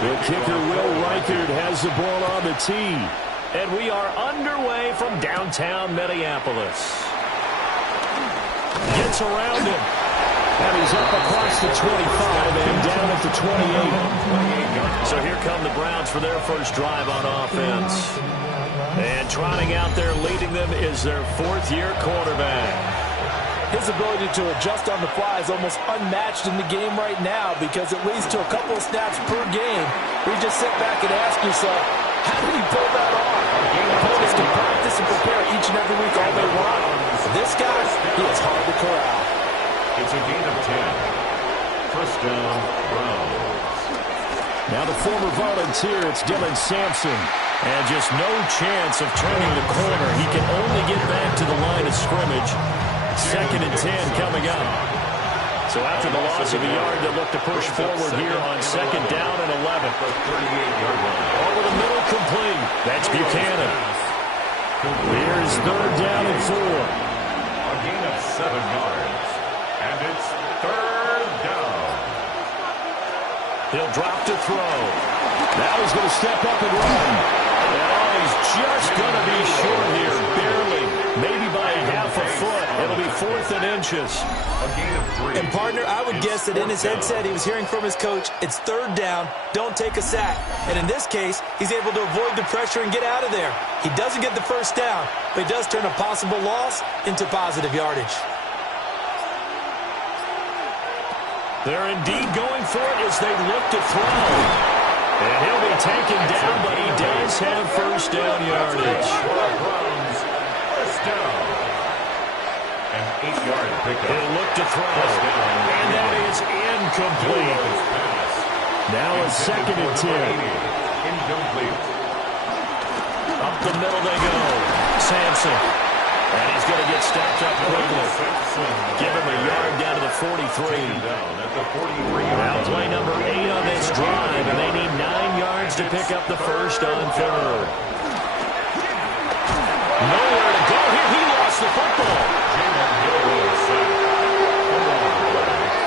The kicker, Will Reichard, has the ball on the tee. And we are underway from downtown Minneapolis. Gets around him. And he's up across the 25 and down at the 28. So here come the Browns for their first drive on offense. And trotting out there leading them is their fourth-year quarterback. His ability to adjust on the fly is almost unmatched in the game right now because it leads to a couple of snaps per game where you just sit back and ask yourself, how did he pull that off? Opponents can practice and prepare each and every week all they want. This guy, he is hard to corral. It's a gain of 10. First down, Browns. Now the former volunteer, it's Dylan Sampson. And just no chance of turning the corner. He can only get back to the line of scrimmage. Second and 10 coming up. So after the loss of a yard, they'll look to push forward here on second down and 11. Over the middle, complete. That's Buchanan. Here's third down and 4. A gain of 7 yards. And it's third down. He'll drop to throw. Now he's going to step up and run. And he's just going to be short here, barely. Maybe by half a foot. It'll be 4th and inches. A gain of 3. And, partner, I would guess that in his headset he was hearing from his coach, it's third down, don't take a sack. And in this case, he's able to avoid the pressure and get out of there. He doesn't get the first down, but he does turn a possible loss into positive yardage. They're indeed going for it as they look to throw. And he'll be taken down, but he does have first down yardage. First down. An 8-yard pickup. He'll look to throw. And that is incomplete. Now a second and 10. Incomplete. Up the middle they go. Sampson. And he's going to get stopped up quickly. Give him a yard down to the 43. Now play number 8 on this drive, and they need 9 yards to pick up the first on third. Nowhere to go here. He lost the football.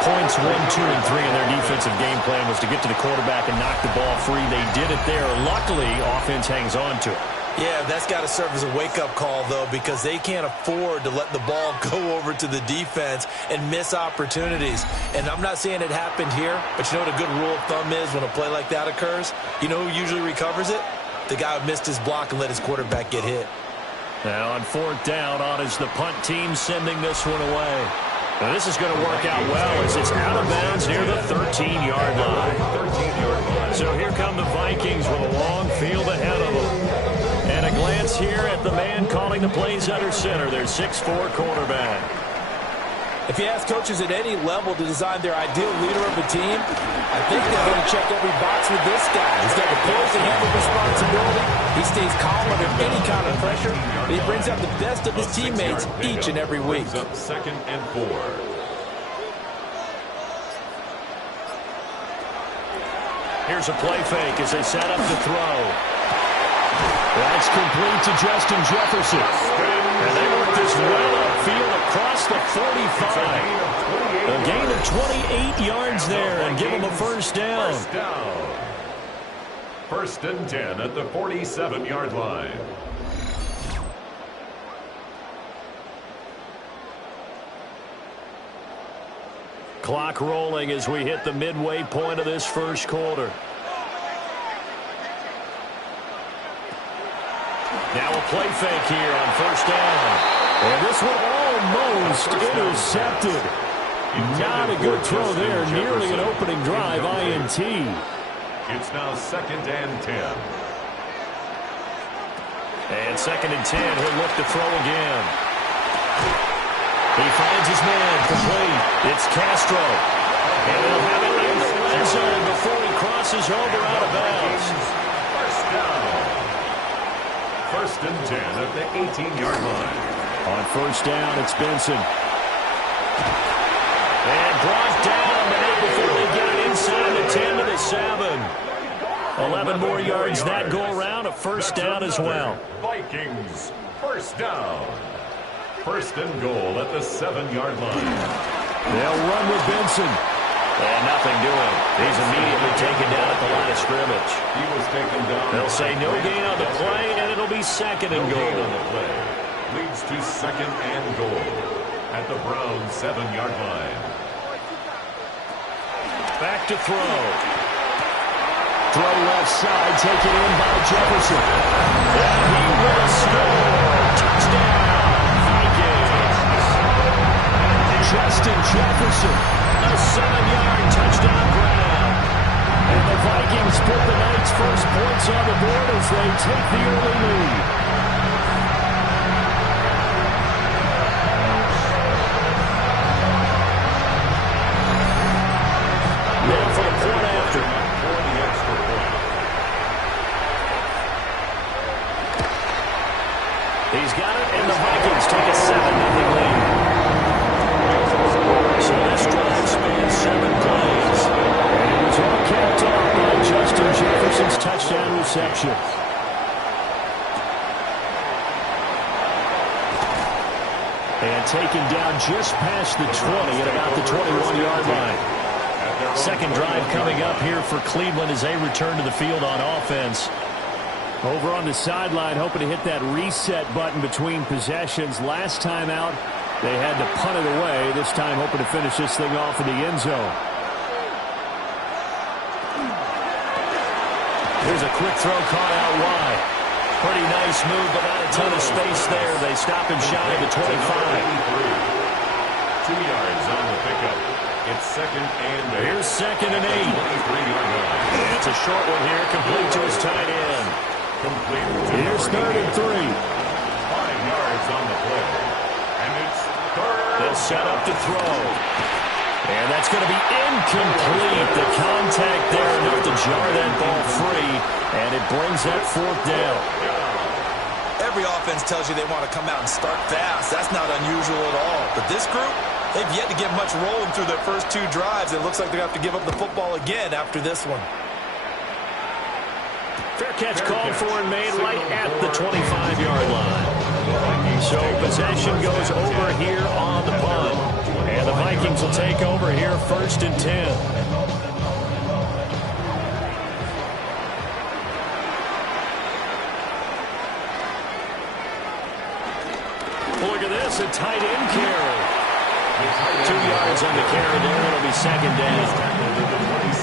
Points 1, 2, and 3 in their defensive game plan was to get to the quarterback and knock the ball free. They did it there. Luckily, offense hangs on to it. Yeah, that's got to serve as a wake-up call, though, because they can't afford to let the ball go over to the defense and miss opportunities. And I'm not saying it happened here, but you know what a good rule of thumb is when a play like that occurs? You know who usually recovers it? The guy who missed his block and let his quarterback get hit. Now on fourth down, on is the punt team sending this one away. Now this is going to work out well as it's out of bounds near the 13-yard line. So here come the Vikings with a long field ahead of them. And a glance here at the man calling the plays under center, their 6'4" quarterback. If you ask coaches at any level to design their ideal leader of a team, I think they're going to check every box with this guy. He's got the pulls to handle responsibility. He stays calm under any kind of pressure. But he brings out the best of his teammates each and every week. Second and 4. Here's a play fake as they set up to throw. That's complete to Justin Jefferson. And they work this well upfield across the 45. A gain of 28 yards there and give them a first down. First and 10 at the 47-yard line. Clock rolling as we hit the midway point of this first quarter. Now a play fake here on first down. And this one almost intercepted. Not a good throw there. Nearly an opening drive INT. It's now second and 10. And second and 10. He'll look to throw again. He finds his man complete. It's Castro. And he'll have it in the red zone before he crosses over out of bounds. First down. First and 10 at the 18-yard line. On first down, it's Benson. And brought down, but not before they get it inside the 10 to the 7. 11 more yards that go around, a first down as well. Vikings, first down. First and goal at the 7-yard line. They'll run with Benson. And nothing doing. He's immediately taken down at the line of scrimmage. He was taken down. They'll say no gain on the play, and it'll be second and No goal. gain on the play. Leads to second and goal at the Browns' 7-yard line. Back to throw. Throw left side, taken in by Jefferson. And he will score. Touchdown, Vikings. Justin Jefferson. A 7-yard touchdown grab. And the Vikings put the night's first points on the board as they take the early lead. Now for the point after. For the extra point. He's got it, and the Vikings take a 7-0 lead. So this drive spans 7 plays. And it was all capped off by Justin Jefferson's touchdown reception. And taken down just past the 20 at about the 21-yard line. Second drive coming up here for Cleveland as they return to the field on offense. Over on the sideline, hoping to hit that reset button between possessions. Last time out, they had to punt it away. This time, hoping to finish this thing off in the end zone. Here's a quick throw caught out wide. Pretty nice move, but not a ton of space there. They stop him shy of the 25. 2 yards on the pickup. It's second and 8. Here's second and 8. 23-yard line. It's a short one here, complete to his tight end. Complete to Here's number 3rd and 3. 5 yards on the play. And it's third. They'll set up to throw. And that's going to be incomplete. The contact there enough to jar that ball free. And it brings that 4th down. Every offense tells you they want to come out and start fast. That's not unusual at all. But this group, they've yet to get much rolling through their first 2 drives. It looks like they're going to have to give up the football again after this one. Fair catch called for and made right at the 25-yard line. So possession goes over here on the punt. And the Vikings will take over here 1st and 10. Look at this, a tight end carry. 2 yards on the carry there. It'll be second down.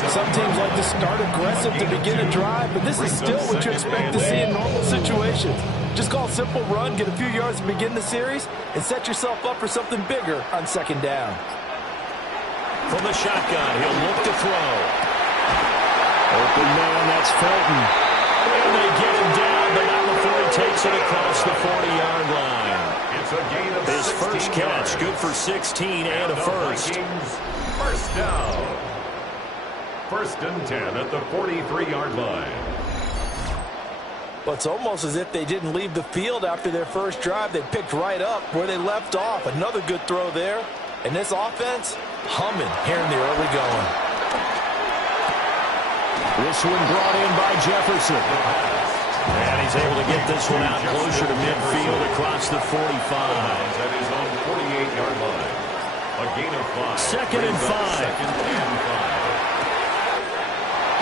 Some teams like to start aggressive to begin a drive, but this is still what you expect to see in normal situations. Just call a simple run, get a few yards to begin the series, and set yourself up for something bigger on second down. From the shotgun, he'll look to throw. Open man, that's Felton. And they get him down, but not before he takes it across the 40-yard line. It's a gain of His 16 first catch, yards. good for 16 and a The first. Vikings, first down. 1st and 10 at the 43-yard line. Well, it's almost as if they didn't leave the field after their first drive. They picked right up where they left off. Another good throw there. And this offense, humming here in the early going. This one brought in by Jefferson. And he's able to get this one out closer to midfield across the 45. At his own 48-yard line. A gain of 5. Second and 5. Second and 5.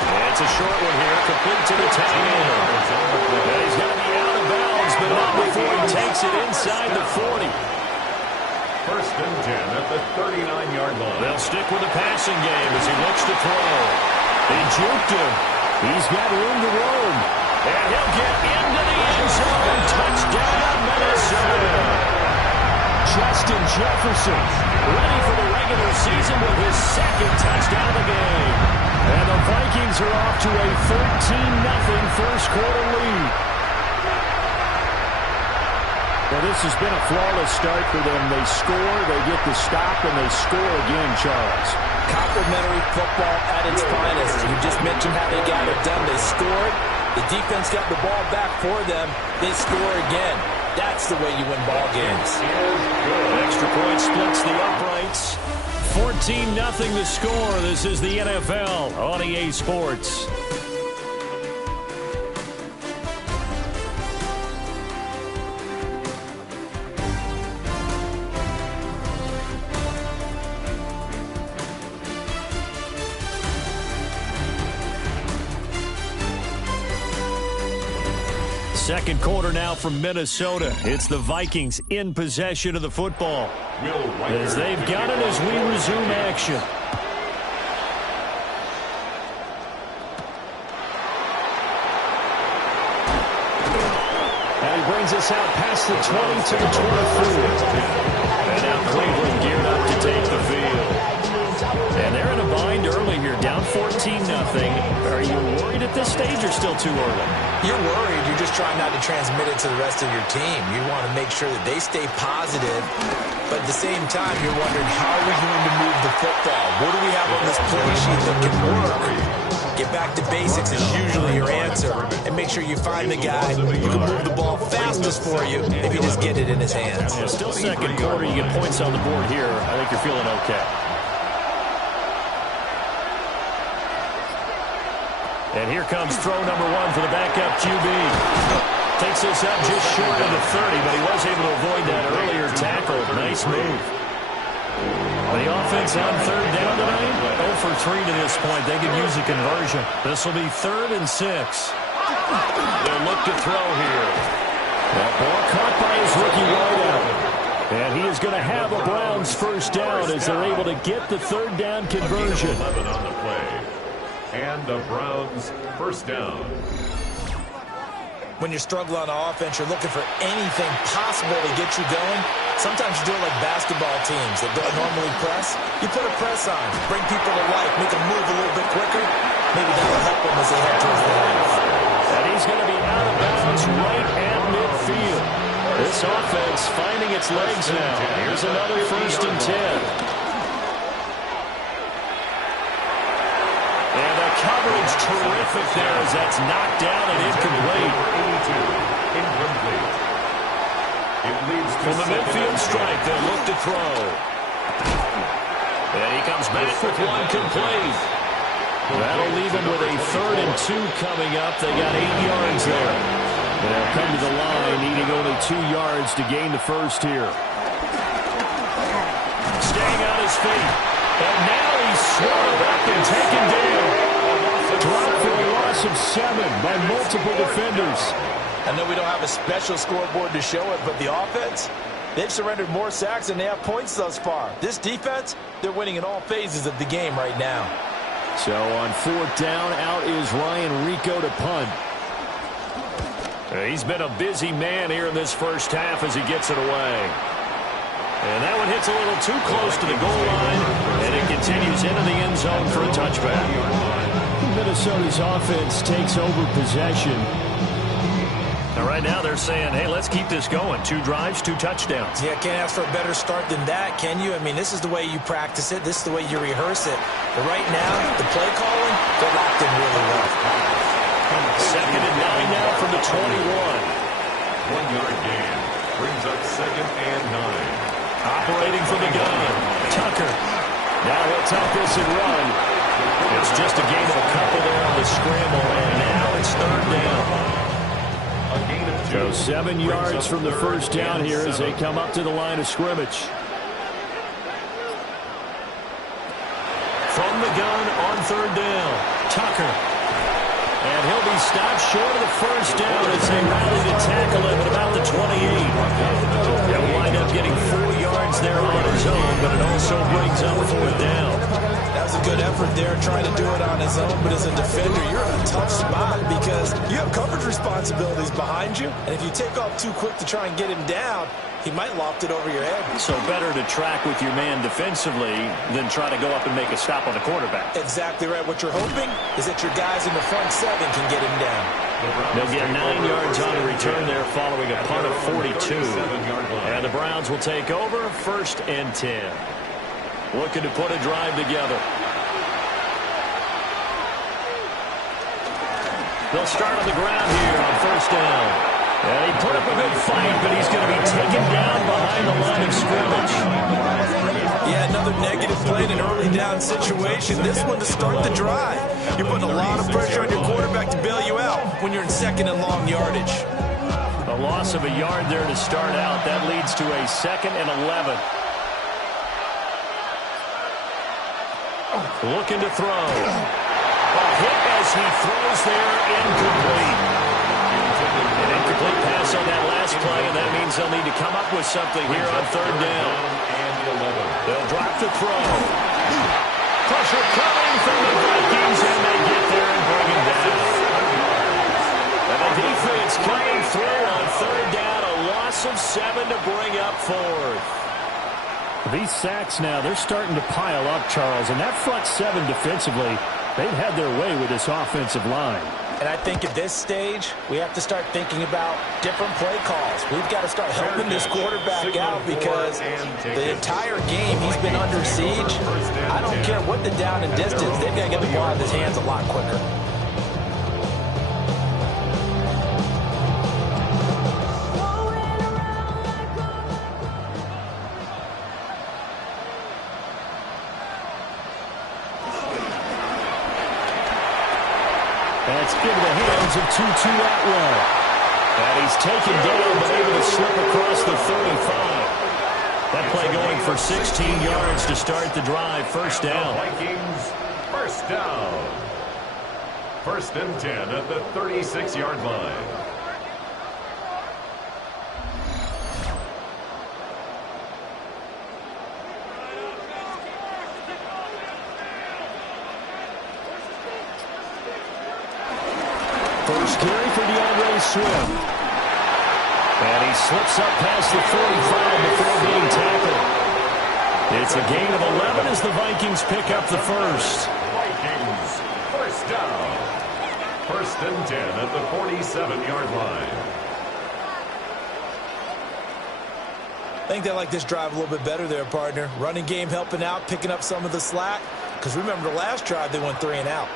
It's a short one here, complete to the tight end. And he's going to be out of bounds, but not before he takes it inside the 40. 1st and 10 at the 39-yard line. They'll stick with the passing game as he looks to throw. They juked him. He's got room to roam. And he'll get into the end zone. Touchdown, Minnesota. Justin Jefferson. Ready for the regular season with his 2nd touchdown of the game. And the Vikings are off to a 13-0 first quarter lead. Well, this has been a flawless start for them. They score, they get the stop, and they score again, Charles. Complimentary football at its finest. You just mentioned how they got it done. They scored. The defense got the ball back for them. They score again. That's the way you win ball games. Extra point splits the uprights. 14-0 the score. This is the NFL on EA Sports. Second quarter now from Minnesota. It's the Vikings in possession of the football. As they've got it as we resume action. And he brings us out past the 20 to the 24. And now Cleveland geared up to take the field. And they're in a bind early here, down 14-0. Are you worried at this stage or still too early? You're worried. You're just trying not to transmit it to the rest of your team. You want to make sure that they stay positive. But at the same time, you're wondering, how are we going to move the football? What do we have on this play sheet that can work? Get back to basics is usually your answer. And make sure you find the guy who can move the ball fastest for you if you just get it in his hands. Yeah, still second quarter. You get points on the board here. I think you're feeling okay. And here comes throw number one for the backup QB. Takes this up just short of the 30, but he was able to avoid that earlier tackle. Nice move. The offense on third down tonight, 0 for 3 to this point. They could use a conversion. This will be 3rd and 6. They'll look to throw here. That ball caught by his rookie wideout. And he is going to have a Browns first down as they're able to get the third down conversion. 11 on the play. And the Browns first down. When you're struggling on offense, you're looking for anything possible to get you going. Sometimes you do it like basketball teams that don't normally press. You put a press on, bring people to life, make them move a little bit quicker. Maybe that'll help them as they head towards the half. And he's going to be out of bounds right at midfield. This offense finding its legs now. Here's another 1st and 10. Coverage terrific there as that's knocked down and incomplete. Incomplete. It leads to from the midfield strike. They'll look to throw. And he comes back with one complete. That'll leave him with a 3rd and 2 coming up. They got 8 yards there. And they'll come to the line needing only 2 yards to gain the first here. Staying on his feet. And now he's swallowed up and taken down. Dropped for a loss of 7 by multiple defenders. I know we don't have a special scoreboard to show it, but the offense, they've surrendered more sacks than they have points thus far. This defense, they're winning in all phases of the game right now. So on 4th down, out is Ryan Rico to punt. He's been a busy man here in this first half as he gets it away. And that one hits a little too close to the goal line, and it continues into the end zone for a touchback. Minnesota's offense takes over possession. Now right now they're saying, hey, let's keep this going. 2 drives, 2 touchdowns. Yeah, can't ask for a better start than that, can you? I mean, this is the way you practice it. This is the way you rehearse it. But right now, the play calling, they're locked in really well. 2nd and 9 now from the 21. 1-yard gain. Brings up 2nd and 9. Operating from the gun. Tucker. Now he'll tuck this and run. It's just a gain of a couple there on the scramble, and now it's 3rd down. A gain of 2. So 7 yards from the first down here as they come up to the line of scrimmage. From the gun on 3rd down, Tucker. And he'll be stopped short of the first down as they rally to tackle him at about the 28. He'll wind up getting 4 yards there on his own, but it also brings up 4th down. That was a good effort there, trying to do it on his own, but as a defender, you're in a tough spot because you have coverage responsibilities behind you, and if you take off too quick to try and get him down, he might loft it over your head. So better to track with your man defensively than try to go up and make a stop on the quarterback. Exactly right. What you're hoping is that your guys in the front 7 can get him down. They'll get 9 yards on a return there following a punt of 42. And the Browns will take over 1st and 10. Looking to put a drive together. They'll start on the ground here on 1st down. And he put up a good fight, but he's going to be taken down behind the line of scrimmage. Yeah, another negative play in an early down situation. This one to start the drive. You're putting a lot of pressure on your quarterback to bail you out when you're in 2nd and long yardage. A loss of a yard there to start out. That leads to a 2nd and 11. Looking to throw. A hit as he throws there, incomplete. An incomplete pass on that last play, and that means they'll need to come up with something here on third down. They'll drop the throw. Pressure coming from the Vikings, and they get there and bring him down. And the defense coming through on third down, a loss of 7 to bring up fourth. These sacks now, they're starting to pile up, Charles, and that front seven defensively, they've had their way with this offensive line. And I think at this stage, we have to start thinking about different play calls. We've got to start helping this quarterback out because the entire game he's been under siege. I don't care what the down and distance, they've got to get the ball out of his hands a lot quicker. That's into the hands of Tutu Atwell. And he's taken down, but able to slip across the 35. That play going for 16 yards to start the drive. First down. Vikings, first down. 1st and 10 at the 36-yard line. First carry for DeAndre Swift. And he slips up past the 45 before being tackled. It's a gain of 11 as the Vikings pick up the first. Vikings, first down. 1st and 10 at the 47-yard line. I think they like this drive a little bit better there, partner. Running game helping out, picking up some of the slack. Because remember the last drive, they went 3 and out.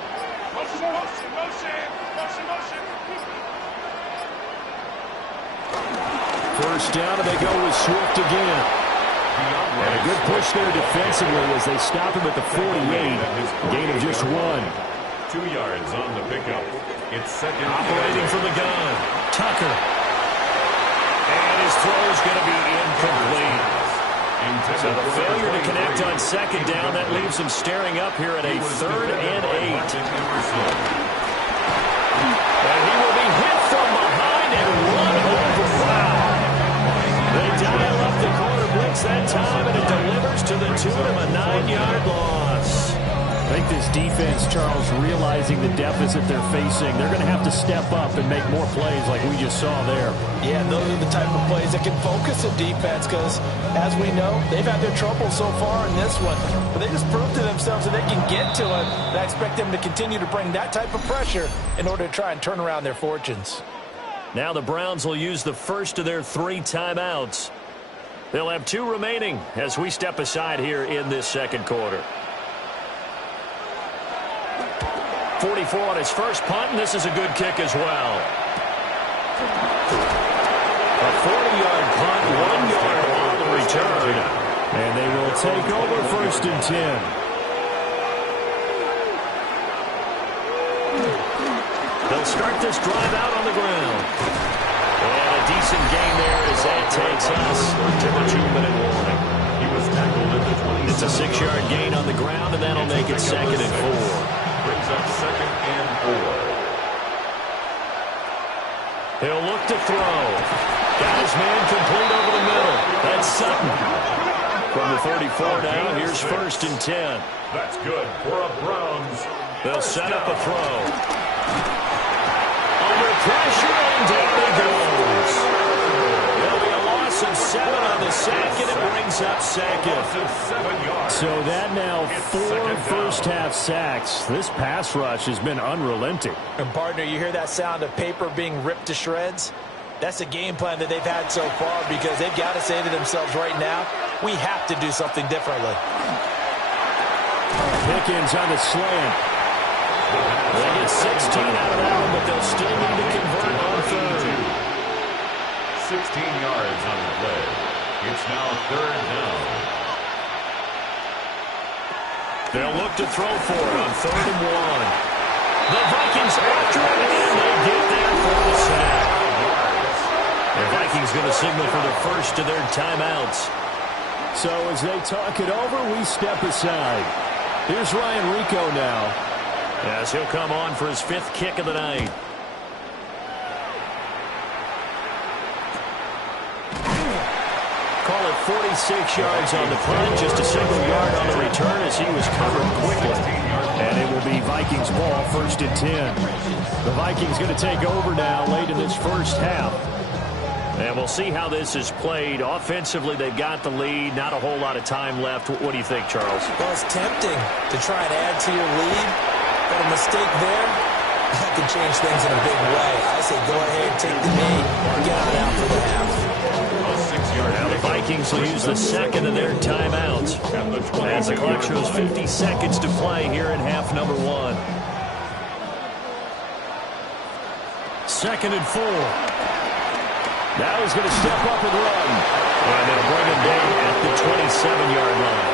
First down, and they go with Swift again. And a good push there defensively as they stop him at the 48. Gain of just 1. 2 yards on the pickup. It's second. Operating from the gun. Tucker. And his throw is going to be incomplete. So the failure to connect on second down, that leaves him staring up here at a 3rd and 8. And he will be hit from behind and run over. Wow. They dial up the corner blitz that time, and it delivers to the tune of a 9-yard loss. I think this defense, Charles, realizing the deficit they're facing, they're going to have to step up and make more plays like we just saw there. Yeah, those are the type of plays that can focus a defense because, as we know, they've had their trouble so far in this one. But they just proved to themselves that they can get to it, and I expect them to continue to bring that type of pressure in order to try and turn around their fortunes. Now the Browns will use the first of their 3 timeouts. They'll have 2 remaining as we step aside here in this second quarter. 44 on his first punt, and this is a good kick as well. A 40-yard punt, 1 yard on the return. And they will take over 1st and 10. They'll start this drive out on the ground. And a decent gain there as that takes us to the 2-minute warning. He was tackled at the 27. It's a 6-yard gain on the ground, and that'll make it 2nd and 4. Brings up 2nd and 4. He'll look to throw. Got his man complete over the middle. That's Sutton. From the 34 now, here's 1st and 10. That's good for a Browns. They'll set up a throw. Under pressure, and down he goes. There'll be a loss of 7 on the sack, and it brings up 2nd. 7 yards. So that now 4 first-half sacks. This pass rush has been unrelenting. And, partner, you hear that sound of paper being ripped to shreds? That's a game plan that they've had so far because they've got to say to themselves right now, we have to do something differently. Pickens on the slant. They get 16 out of that one, but they'll still need to convert on 3rd. 16 yards on the play. It's now 3rd down. They'll look to throw for it on 3rd and 1. The Vikings after it, and they get there for the sack. The Vikings going to signal for the first of their timeouts. So as they talk it over, we step aside. Here's Ryan Rico now. As he'll come on for his 5th kick of the night. call it 46 yards on the punt, just a single yard on the return as he was covered quickly. And it will be Vikings ball, 1st and 10. The Vikings going to take over now late in this first half. And we'll see how this is played. Offensively, they've got the lead. Not a whole lot of time left. What do you think, Charles? Well, it's tempting to try and add to your lead. But a mistake there, that can change things in a big way. I say go ahead, take the knee, and get on out for the half. Now the Vikings will use the second of their timeouts as the clock shows 50 seconds to play here in half number 1. 2nd and 4. Now he's going to step up and run. And they'll bring him down at the 27-yard line.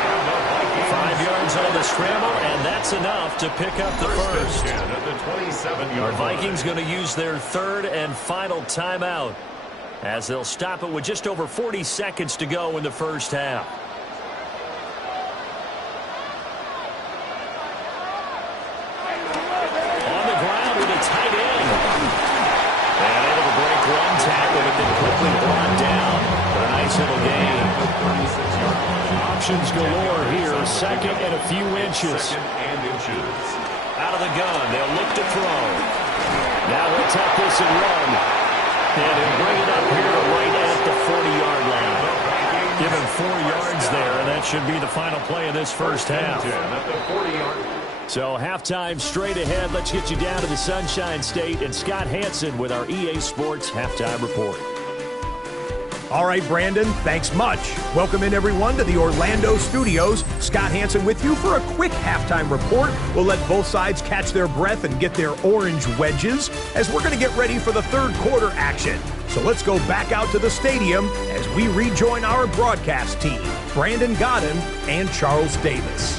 5 yards on the scramble, and that's enough to pick up the first. The Vikings going to use their 3rd and final timeout as they'll stop it with just over 40 seconds to go in the first half. On the ground with a tight end. And able to break one tackle, but then quickly brought down for a nice little gain. Options galore here. 2nd and a few inches. Out of the gun. They'll look to throw. Now he'll tuck this and run. And he'll bring it up here to right at the 40-yard line. Give him 4 yards there, and that should be the final play of this first half. So halftime straight ahead. Let's get you down to the Sunshine State and Scott Hansen with our EA Sports Halftime Report. All right, Brandon, thanks much. Welcome in, everyone, to the Orlando studios. Scott Hansen with you for a quick halftime report. We'll let both sides catch their breath and get their orange wedges as we're going to get ready for the 3rd quarter action. So let's go back out to the stadium as we rejoin our broadcast team, Brandon Godden and Charles Davis.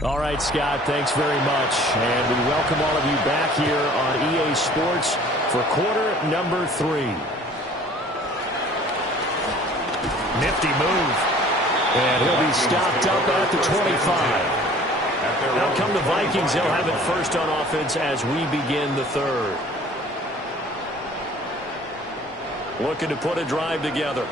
All right, Scott, thanks very much. And we welcome all of you back here on EA Sports for quarter number 3. Nifty move. And he'll be stopped up at the 25. Now come the Vikings. They'll have it first on offense as we begin the 3rd. Looking to put a drive together.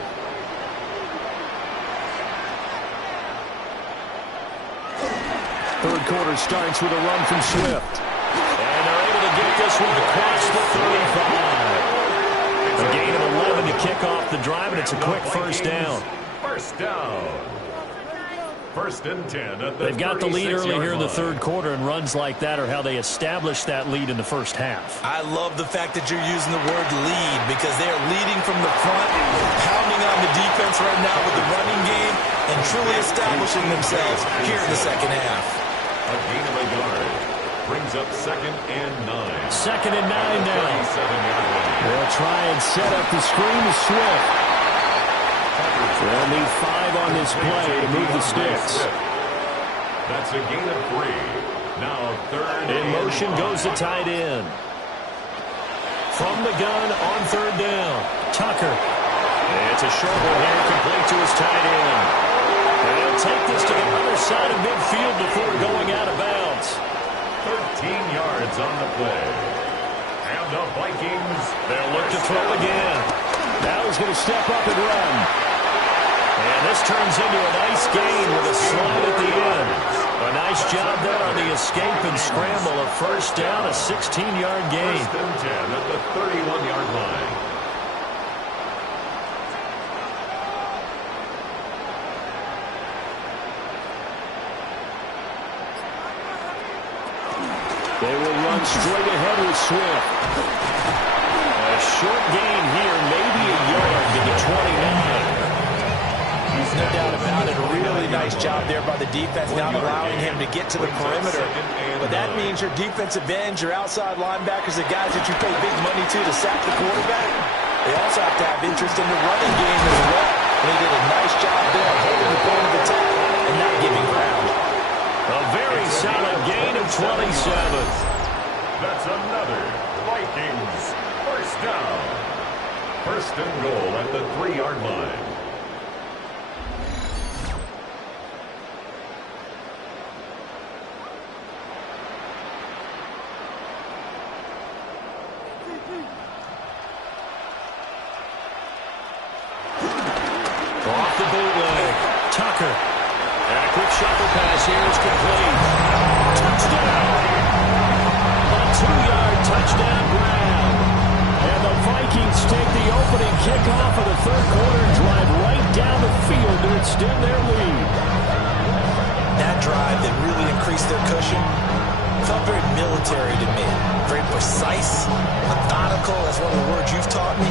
Third quarter starts with a run from Swift. And they're able to get this one across the 35. A gain of 11 to kick off the drive, and it's a quick first down. First down. 1st and 10 at the They've got the lead early here in the 3rd line. quarter, and runs like that are how they establish that lead in the first half. I love the fact that you're using the word lead because they're leading from the front, pounding on the defense right now with the running game, and truly establishing themselves here in the second half. A gain of a yard. Brings up 2nd and 9. 2nd and 9 now. 37-yard line. They'll try and set up the screen to Swift. They'll need 5 on this play to move the sticks. That's a gain of 3. Now 3rd. In motion goes the tight end. From the gun on 3rd down. Tucker. It's a short one here, complete to his tight end. And he'll take this to the other side of midfield before going out of bounds. 13 yards on the play. And the Vikings. They'll look to throw again. Now he's going to step up and run. And this turns into a nice gain with a slide at the end. A nice job there on the escape and scramble. A first down, a 16-yard gain. 1st and 10 at the 31-yard line. They will run straight ahead with Swift. A short gain here, maybe a yard to the 29. No doubt about it. A really nice job there by the defense, not allowing him to get to the perimeter. But that means your defensive ends, your outside linebackers, the guys that you pay big money to sack the quarterback, they also have to have interest in the running game as well. And they did a nice job there holding the point of attack and not giving ground. A very solid gain of 27. That's another Vikings first down. 1st and goal at the 3-yard line. shuffle pass here is complete. Touchdown! A 2-yard touchdown grab. And the Vikings take the opening kickoff of the third quarter and drive right down the field to extend their lead. That drive that really increased their cushion felt very military to me. Very precise, methodical, that's one of the words you've taught me.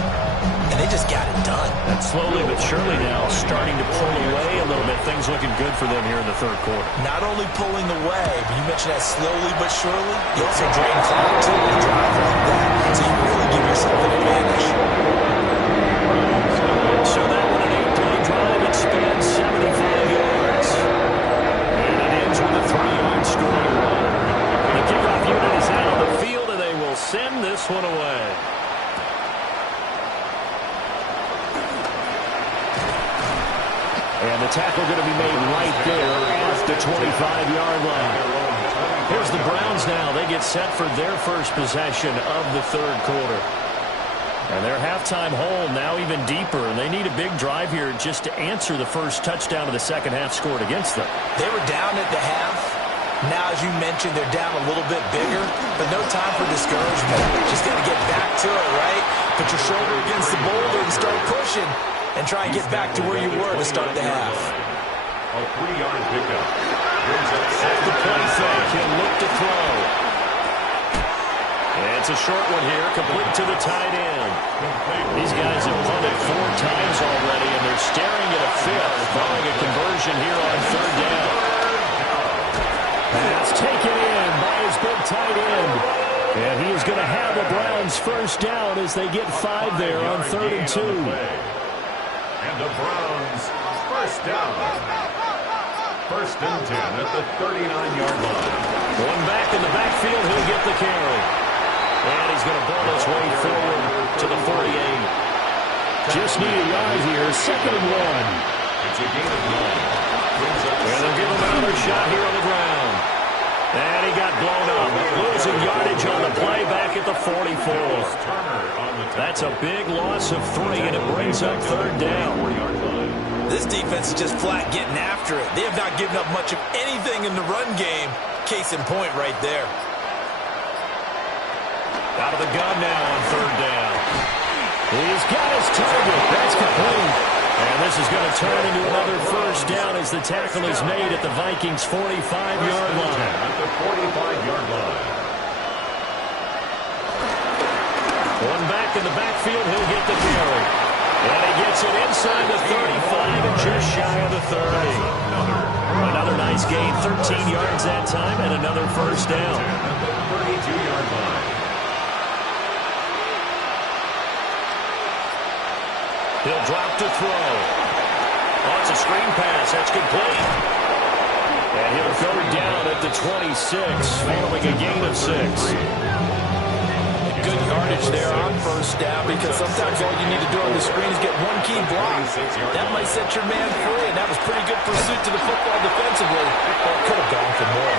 And they just got it done. And slowly but surely now starting to pull away a little bit. Things looking good for them here in the third quarter. Not only pulling away, but you mentioned that slowly but surely. You also drain clock too in a drive like that. So you really give yourself an advantage. So that one an 8-play drive. It spans 75 yards. And it ends with a 3-yard scoring run. The kickoff unit is out on the field, and they will send this one away. And the tackle going to be made right there at the 25-yard line. Here's the Browns now. They get set for their first possession of the third quarter. And their halftime hole now even deeper, and they need a big drive here just to answer the first touchdown of the second half scored against them. They were down at the half. Now, as you mentioned, they're down a little bit bigger, but no time for discouragement. Just got to get back to it, right? Put your shoulder against the boulder and start pushing. And try and get back to where you were to start the half. A 3-yard pickup. Off the play fake, he'll look to throw. And it's a short one here, complete to the tight end. These guys have punted 4 times already, and they're staring at a fifth, following a conversion here on third down. Pass taken in by his big tight end. And he is going to have the Browns first down as they get 5 there on 3rd and 2. And the Browns first down. 1st and 10 at the 39-yard line. One back in the backfield, he'll get the carry. And he's going to ball his way forward to the 48. Just need a yard here, 2nd and 1. It's a gain of 9. And they'll give him another shot here on the ground. And he got blown up. Losing yardage on the play back at the 44. That's a big loss of 3, and it brings up 3rd down. This defense is just flat getting after it. They have not given up much of anything in the run game. Case in point right there. Out of the gun now on 3rd down. He's got his target. That's complete. And this is going to turn into another first down as the tackle is made at the Vikings' 45-yard line. At the 45-yard line. One back in the backfield, he'll get the carry. And he gets it inside the 35 and just shy of the 30. Another nice gain, 13 yards that time, and another first down. At the 32-yard line. He'll drop to throw. Oh, it's a screen pass. That's complete. And he'll go down at the 26, following a gain of 6. Good yardage there on first down, because sometimes all you need to do on the screen is get one key block. That might set your man free, and that was pretty good pursuit to the football defensively. Well, could have gone for more.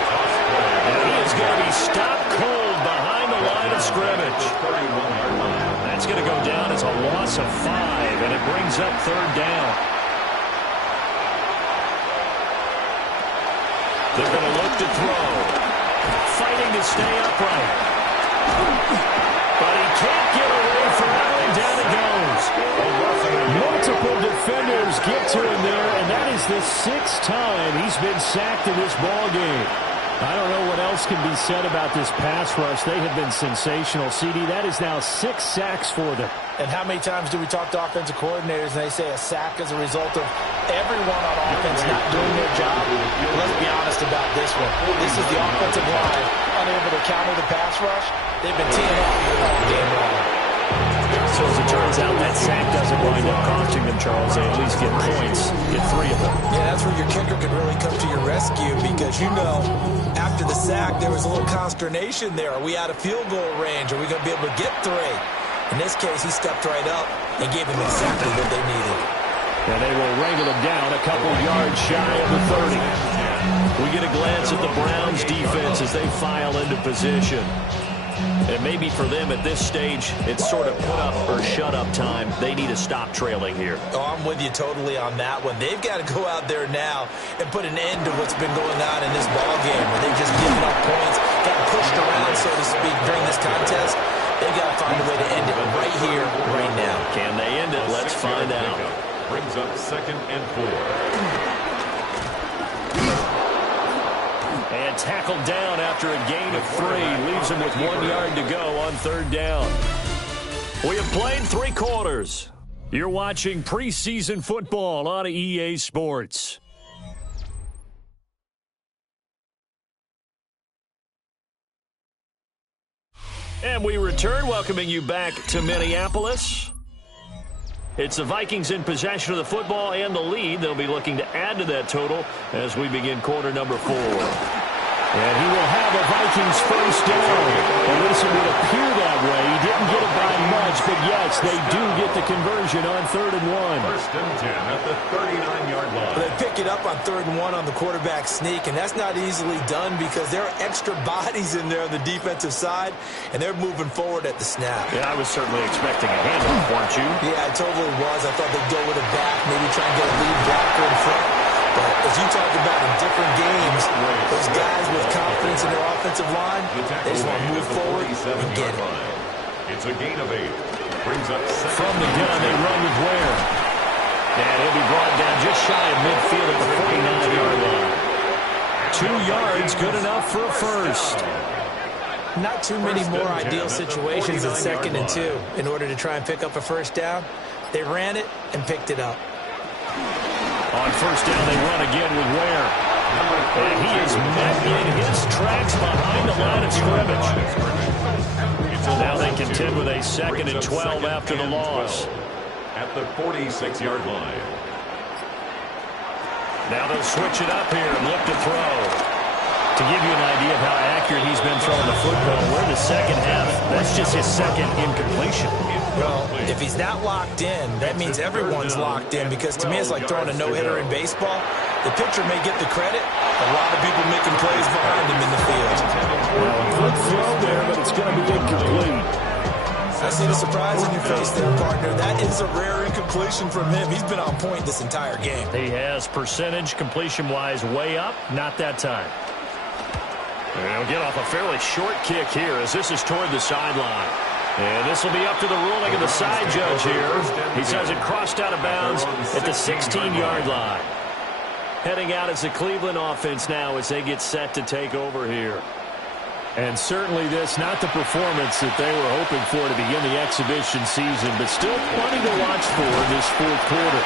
And he is going to be stopped cold behind the line of scrimmage. That's going to go down as a loss of 5, and it brings up 3rd down. They're going to look to throw. Fighting to stay upright. But he can't get away forever, and down it goes. Multiple defenders get to him there, and that is the 6th time he's been sacked in this ball game. I don't know what else can be said about this pass rush. They have been sensational. CD, that is now 6 sacks for them. And how many times do we talk to offensive coordinators and they say a sack is a result of everyone on offense not doing their job? Let's be honest about this one. This is the offensive line unable to counter the pass rush. They've been teeing off all game long. So as it turns out, that sack doesn't wind up costing them, Charles. They at least get points, get 3 of them. Yeah, that's where your kicker can really come to your rescue, because you know after the sack there was a little consternation there. Are we out of field goal range? Are we going to be able to get 3? In this case, he stepped right up and gave them exactly what they needed. And they will wrangle him down a couple yards shy of the 30. We get a glance at the Browns defense as they file into position. And maybe for them at this stage, it's sort of put up or shut up time. They need to stop trailing here. Oh, I'm with you totally on that one. They've got to go out there now and put an end to what's been going on in this ball game where they've just given up points, got pushed around, so to speak, during this contest. They've got to find a way to end it right here, right now. Can they end it? Let's find out. Brings up 2nd and 4. And tackled down after a gain of 3. Leaves him with 1 yard to go on 3rd down. We have played 3 quarters. You're watching preseason football on EA Sports. And we return, welcoming you back to Minneapolis. It's the Vikings in possession of the football and the lead. They'll be looking to add to that total as we begin quarter number 4. And he will have a Vikings first down. At least it would appear that way. He didn't get it by much, but yes, they do get the conversion on 3rd and 1. 1st and 10 at the 39-yard line. They pick it up on 3rd and 1 on the quarterback sneak, and that's not easily done because there are extra bodies in there on the defensive side, and they're moving forward at the snap. Yeah, I was certainly expecting a handoff, weren't you? Yeah, I totally was. I thought they'd go with a back, maybe try and get a lead blocker in front. But as you talked about in different games, those guys with confidence in their offensive line, they just want to move forward and get it. It's a gain of 8. Brings up 2nd. From the gun, they run with Ware. And he'll be brought down just shy of midfield at the 49-yard line. 2 yards, good enough for a first. Not too many more ideal situations at 2nd and 2 in order to try and pick up a first down. They ran it and picked it up. On 1st down, they run again with Ware. And he is met in his tracks behind the line of scrimmage. Now they contend with a 2nd and 12 after the loss. At the 46-yard line. Now they'll switch it up here and look to throw. To give you an idea of how accurate he's been throwing the football, we're in the 2nd half. That's just his 2nd incompletion. Well, if he's not locked in, that means everyone's locked in because to me it's like throwing a no-hitter in baseball. The pitcher may get the credit. A lot of people making plays behind him in the field. Well, a good throw there, but it's going to be incomplete. I see the surprise in your face there, partner. That is a rare incompletion from him. He's been on point this entire game. He has percentage completion-wise way up. Not that time. And he'll get off a fairly short kick here as this is toward the sideline. And this will be up to the ruling of the side judge here. He says it crossed out of bounds at the 16-yard line. Heading out as the Cleveland offense now as they get set to take over here. And certainly this, not the performance that they were hoping for to begin the exhibition season, but still plenty to watch for in this 4th quarter.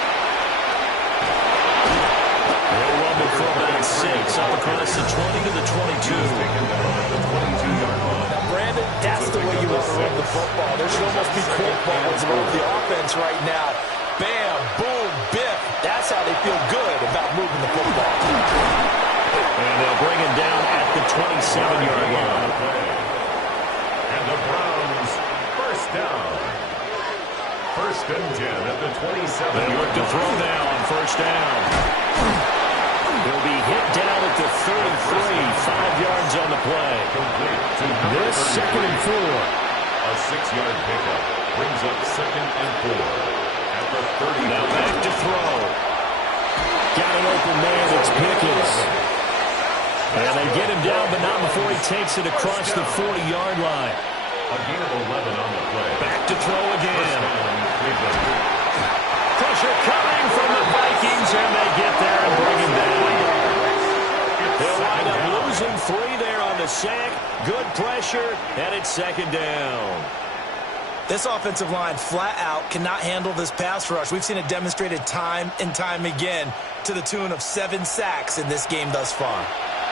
They'll rumble for about 6 up across the 20 to the 22. Now, Brandon, that's the way you want to run the football. There should almost be quick balls over the offense right now. Bam, boom, biff. That's how they feel good about moving the football. And they'll bring him down at the 27-yard line. And the Browns, first down. 1st and 10 at the 27. They look to throw now on 1st down. He'll be hit down at the 33, 5 yards on the play. This 2nd and 4. A 6-yard pickup brings up 2nd and 4 at the 30. Now back to throw. Got an open man, it's Pickens. And they get him down, but not before he takes it across the 40-yard line. A gain of 11 on the play. Back to throw again. Pressure coming from the Vikings, and they get there and bring him down. They'll wind up losing 3 there on the sack. Good pressure, and it's 2nd down. This offensive line flat out cannot handle this pass rush. We've seen it demonstrated time and time again to the tune of 7 sacks in this game thus far.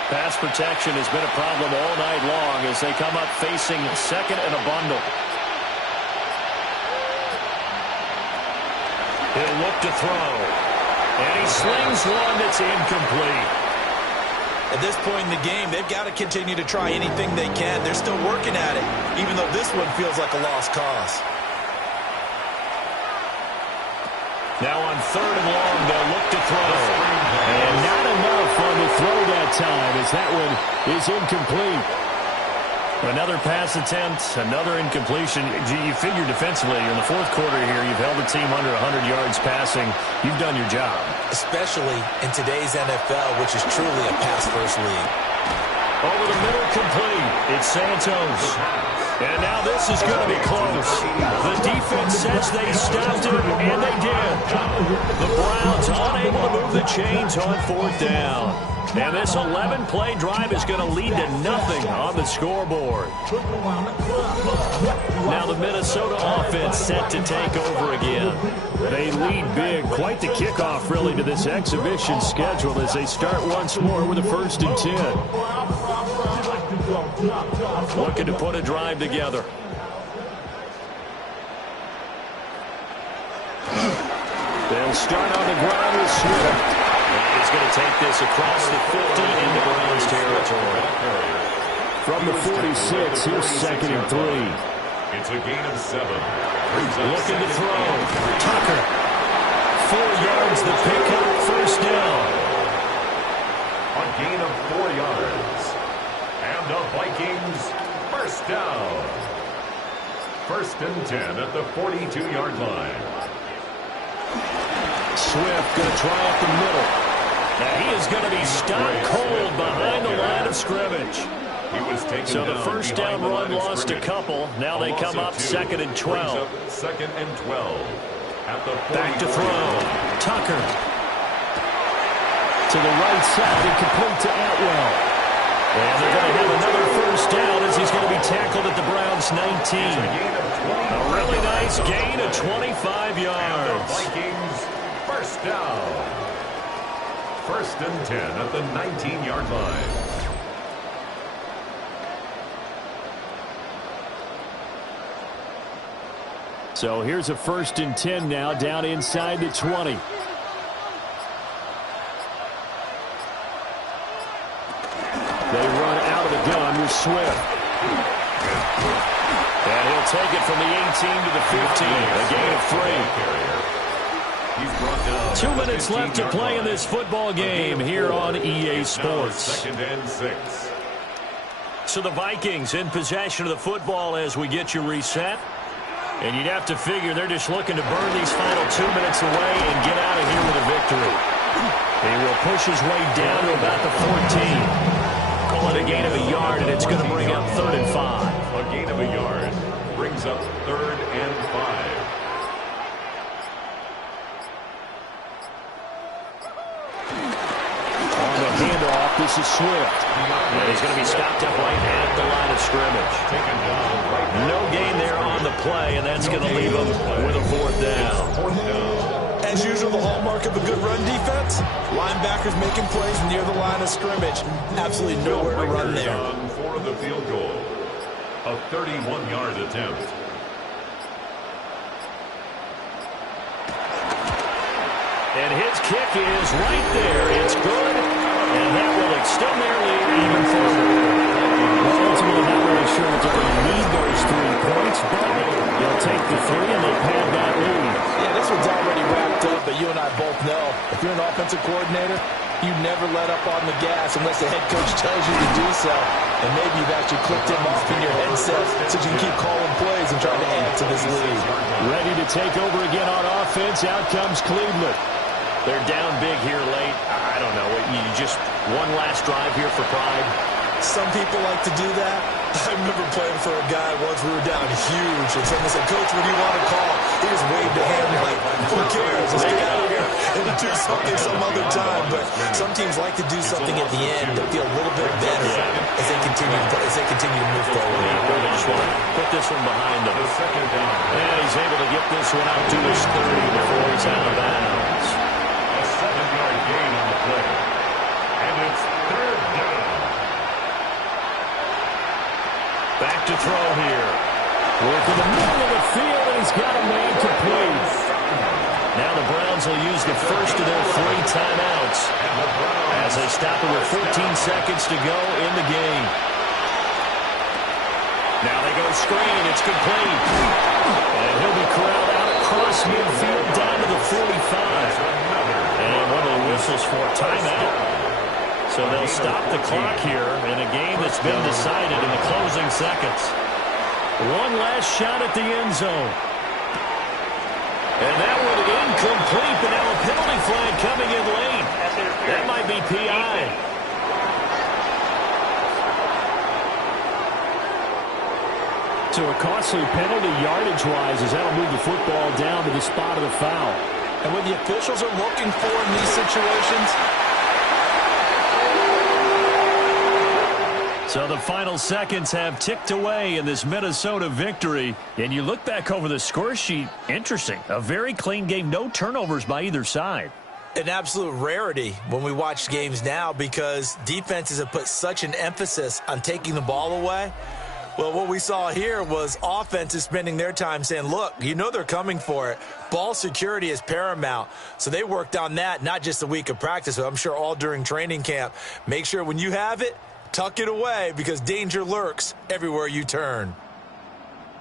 Pass protection has been a problem all night long as they come up facing 2nd and a bundle. He'll look to throw. And he slings one that's incomplete. At this point in the game, they've got to continue to try anything they can. They're still working at it, even though this one feels like a lost cause. Now on 3rd and long, they'll look to throw. And not enough on the throw that time as that one is incomplete. Another pass attempt, another incompletion. You figure defensively in the fourth quarter here, you've held the team under 100 yards passing. You've done your job. Especially in today's NFL, which is truly a pass-first league. Over the middle, complete. It's Santos. And now this is going to be close. The defense says they stopped it, and they did. The Browns unable to move the chains on fourth down. And this 11-play drive is going to lead to nothing on the scoreboard. Now the Minnesota offense set to take over again. They lead big. Quite the kickoff, really, to this exhibition schedule as they start once more with a 1st and 10. Looking to put a drive together. They'll start on the ground with Swift. He's going to take this across the 50 into Browns territory. From the 46, here's 2nd and 3. It's a gain of 7. Looking to throw. Tucker. 4 yards the pickup, 1st down. A gain of 4 yards. And the Vikings, 1st down. 1st and 10 at the 42-yard line. Swift going to try up the middle. Now he is going to be stopped cold behind the line of scrimmage. So the 1st down run lost a couple. Now they come up 2nd and 12. 2nd and 12. Back to throw. Tucker. To the right side and complete to Atwell. And they're going to have another 1st down as he's going to be tackled at the Browns' 19. A really nice gain of 25 yards. Vikings, 1st down. 1st and 10 at the 19-yard line. So here's a 1st and 10 now down inside the 20. They run out of the gun with Swift. And he'll take it from the 18 to the 15. A gain of 3. 2 minutes left to play in this football game here on EA Sports. 2nd and 6. So the Vikings in possession of the football as we get you reset. And you'd have to figure they're just looking to burn these final 2 minutes away and get out of here with a victory. He will push his way down to about the 14. Call it a gain of a yard, and it's going to bring up 3rd and 5. A gain of a yard brings up 3rd and 5. Handoff, this is Swift. And he's going to be stopped up right at the line of scrimmage. No gain there on the play, and that's going to leave him with a 4th down. As usual, the hallmark of a good run defense, linebackers making plays near the line of scrimmage. Absolutely nowhere to run there. For the field goal. A 31-yard attempt. And his kick is right there. It's good. And that will extend their lead even further. Well, ultimately, not really sure that they're going to need those 3 points, but they'll take the 3 and they'll pad that lead. Yeah, this one's already wrapped up, but you and I both know if you're an offensive coordinator, you never let up on the gas unless the head coach tells you to do so. And maybe you've actually clicked him off in your headset so you can keep calling plays and trying to add to this lead. Ready to take over again on offense. Out comes Cleveland. They're down big here late. I don't know. You just one last drive here for pride. Some people like to do that. I remember playing for a guy once. We were down huge, and someone said, "Coach, what do you want to call?" He just waved a hand like, "Who cares? Let's get out of here and do something some other time." But some teams like to do something at the end to feel a little bit better as they continue to move forward. They just want to put this one behind them. And he's able to get this one out to his 30 before he's out of bounds. A 7-yard gain on the play. And it's 3rd down. Back to throw here. Work in the middle of the field, and he's got a man complete. Now the Browns will use the first of their 3 timeouts as they stop it with 14 seconds to go in the game. Now they go screen. It's complete. And he'll be corralled out across midfield down to the 45. And one of the whistles for a timeout. So So they'll stop the clock here in a game that's been decided in the closing seconds. One last shot at the end zone. And that one incomplete, but now a penalty flag coming in late. That might be PI. So a costly penalty yardage-wise as that'll move the football down to the spot of the foul. And what the officials are looking for in these situations. So the final seconds have ticked away in this Minnesota victory. And you look back over the score sheet, interesting. A very clean game, no turnovers by either side. An absolute rarity when we watch games now because defenses have put such an emphasis on taking the ball away. Well, what we saw here was offenses spending their time saying, look, you know they're coming for it. Ball security is paramount. So they worked on that, not just a week of practice, but I'm sure all during training camp. Make sure when you have it, tuck it away because danger lurks everywhere you turn.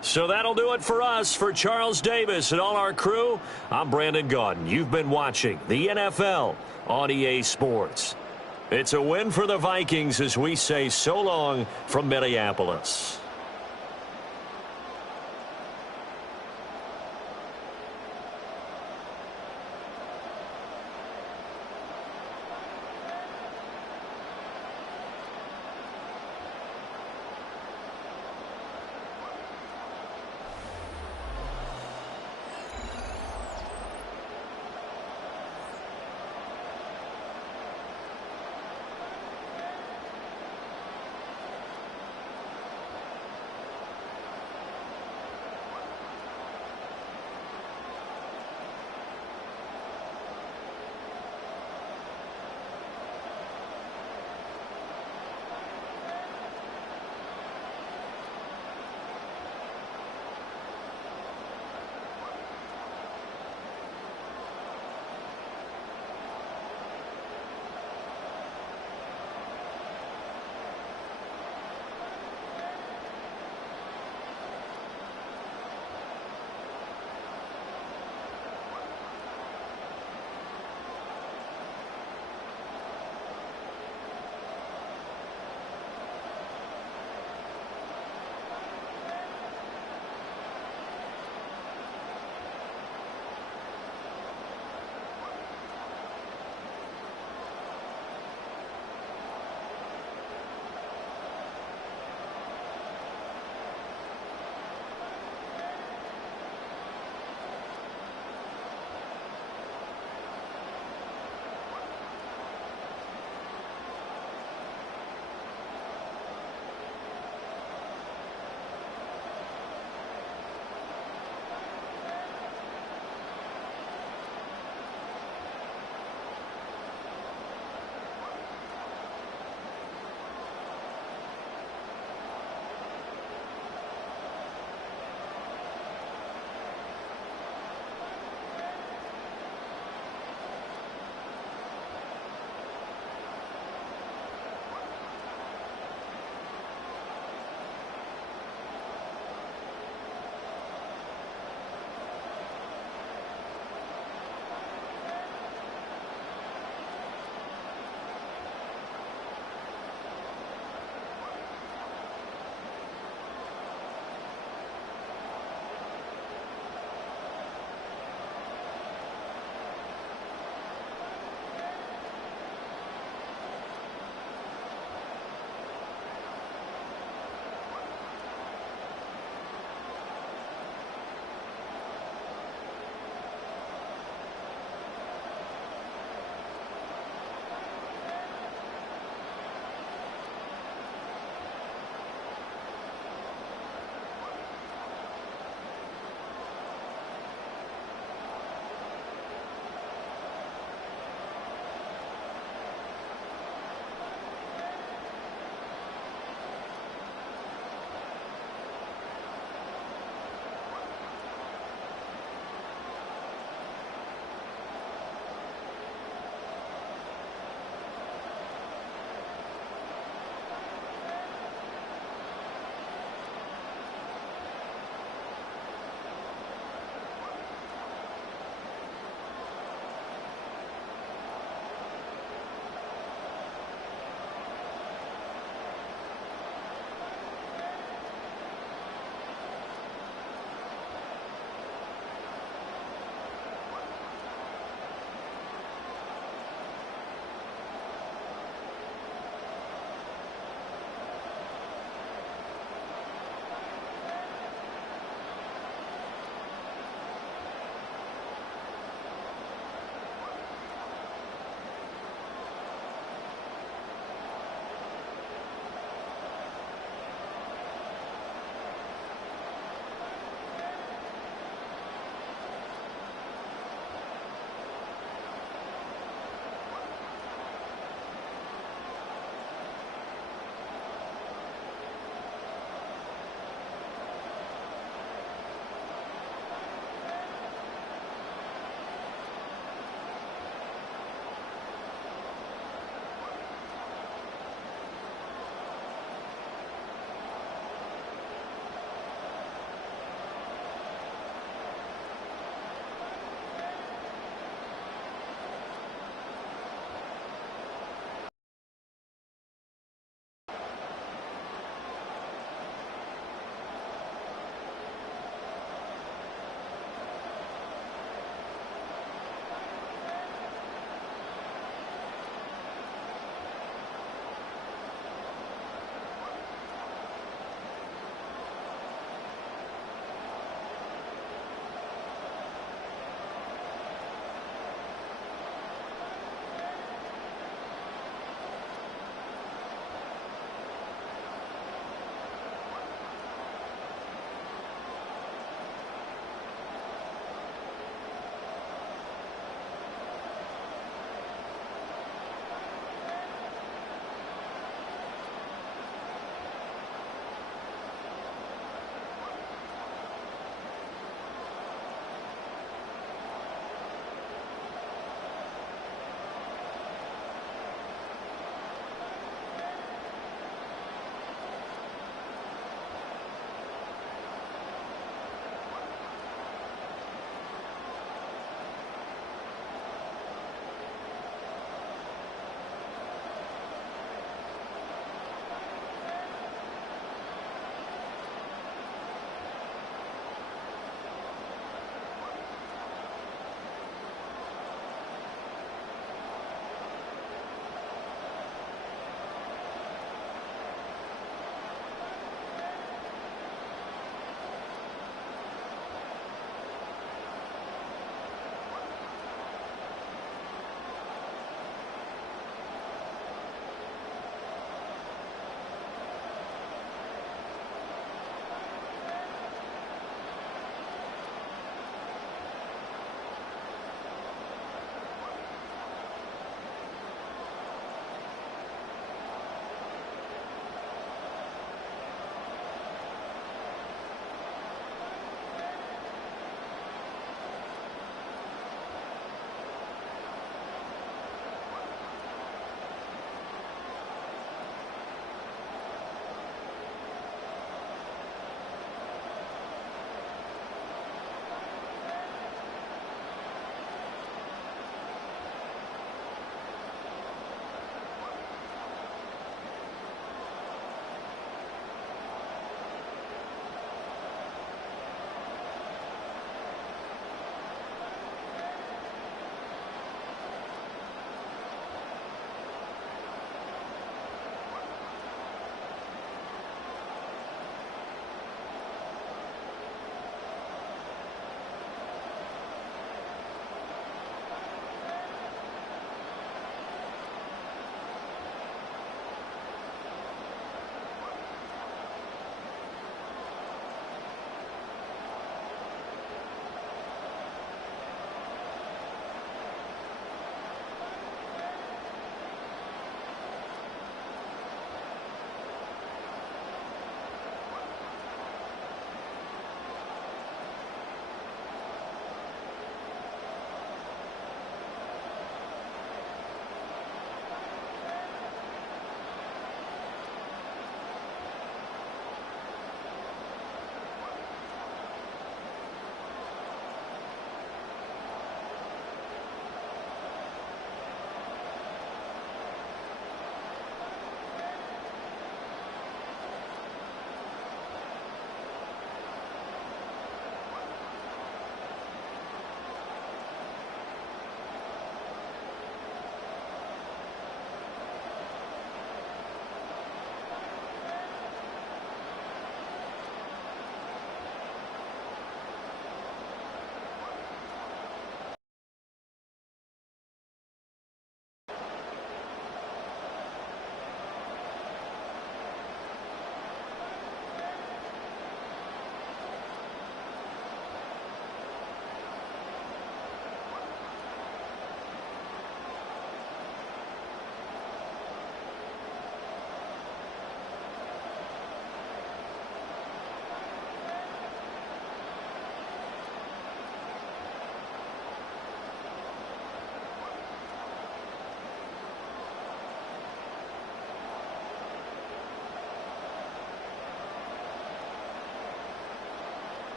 So that'll do it for us. For Charles Davis and all our crew, I'm Brandon Gaudin. You've been watching the NFL on EA Sports. It's a win for the Vikings as we say so long from Minneapolis.